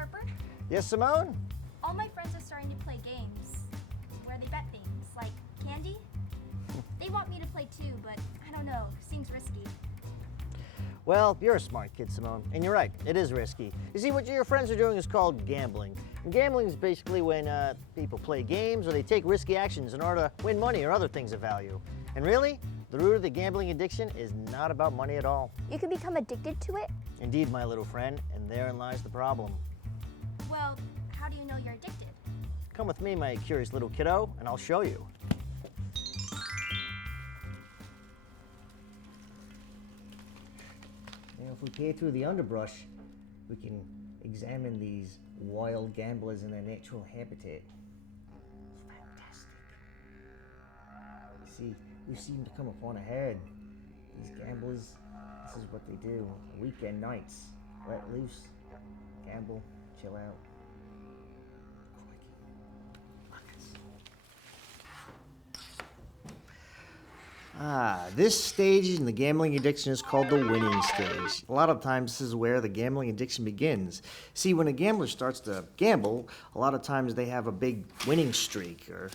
Harper? Yes, Simone? All my friends are starting to play games where they bet things, like candy. They want me to play too, but I don't know, seems risky. Well, you're a smart kid, Simone, and you're right, it is risky. You see, what your friends are doing is called gambling. And gambling is basically when people play games or they take risky actions in order to win money or other things of value. And really, the root of the gambling addiction is not about money at all. You can become addicted to it? Indeed, my little friend, and therein lies the problem. Well, how do you know you're addicted? Come with me, my curious little kiddo, and I'll show you. And if we peer through the underbrush, we can examine these wild gamblers in their natural habitat. Fantastic. You see, we seem to come upon a herd. These gamblers, this is what they do. Weekend nights, let loose, gamble, chill out. This stage in the gambling addiction is called the winning stage. A lot of times this is where the gambling addiction begins. See, when a gambler starts to gamble, a lot of times they have a big winning streak or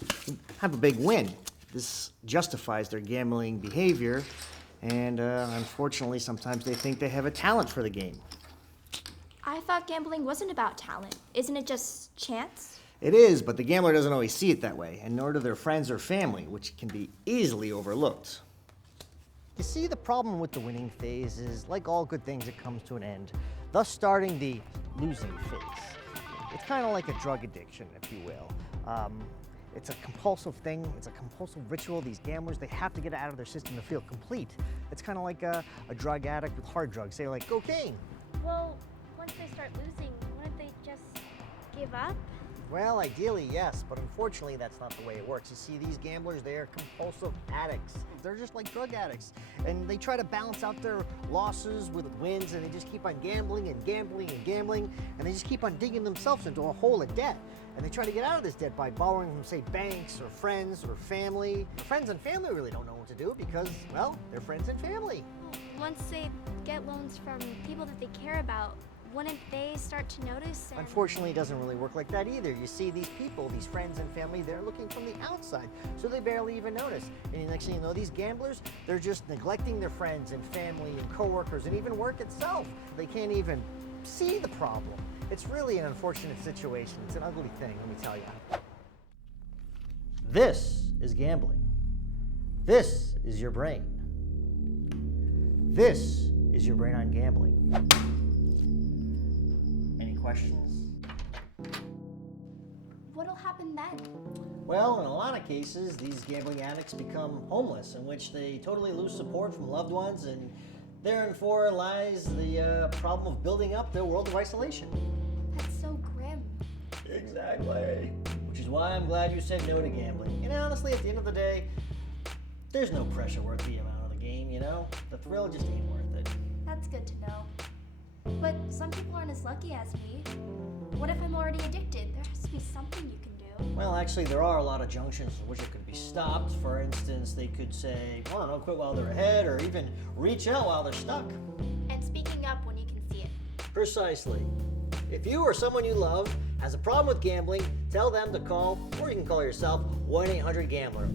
have a big win. This justifies their gambling behavior, and unfortunately sometimes they think they have a talent for the game. I thought gambling wasn't about talent. Isn't it just chance? It is, but the gambler doesn't always see it that way, and nor do their friends or family, which can be easily overlooked. You see, the problem with the winning phase is, like all good things, it comes to an end, thus starting the losing phase. It's kind of like a drug addiction, if you will. It's a compulsive thing, it's a compulsive ritual. These gamblers, they have to get it out of their system to feel complete. It's kind of like a drug addict with hard drugs, say like cocaine. Well, once they start losing, wouldn't they just give up? Well, ideally, yes, but unfortunately, that's not the way it works. You see, these gamblers, they are compulsive addicts. They're just like drug addicts, and they try to balance out their losses with wins, and they just keep on gambling and gambling and gambling, and they just keep on digging themselves into a hole of debt. And they try to get out of this debt by borrowing from, say, banks or friends or family. Friends and family really don't know what to do because, well, they're friends and family. Once they get loans from people that they care about, wouldn't they start to notice? Unfortunately, it doesn't really work like that either. You see, these people, these friends and family, they're looking from the outside, so they barely even notice. And the next thing you know, these gamblers, they're just neglecting their friends and family and coworkers and even work itself. They can't even see the problem. It's really an unfortunate situation. It's an ugly thing, let me tell you. This is gambling. This is your brain. This is your brain on gambling. Any questions? What'll happen then? Well, in a lot of cases, these gambling addicts become homeless, in which they totally lose support from loved ones, and therefore lies the problem of building up their world of isolation. That's so grim. Exactly. Which is why I'm glad you said no to gambling. And honestly, at the end of the day, there's no pressure worth the amount of the game, you know? The thrill just ain't worth it. That's good to know. But some people aren't as lucky as me. What if I'm already addicted? There has to be something you can do. Well, actually, there are a lot of junctions in which it could be stopped. For instance, they could say, well, I don't know, quit while they're ahead, or even reach out while they're stuck. And speaking up when you can see it. Precisely. If you or someone you love has a problem with gambling, tell them to call, or you can call yourself, 1-800-GAMBLER.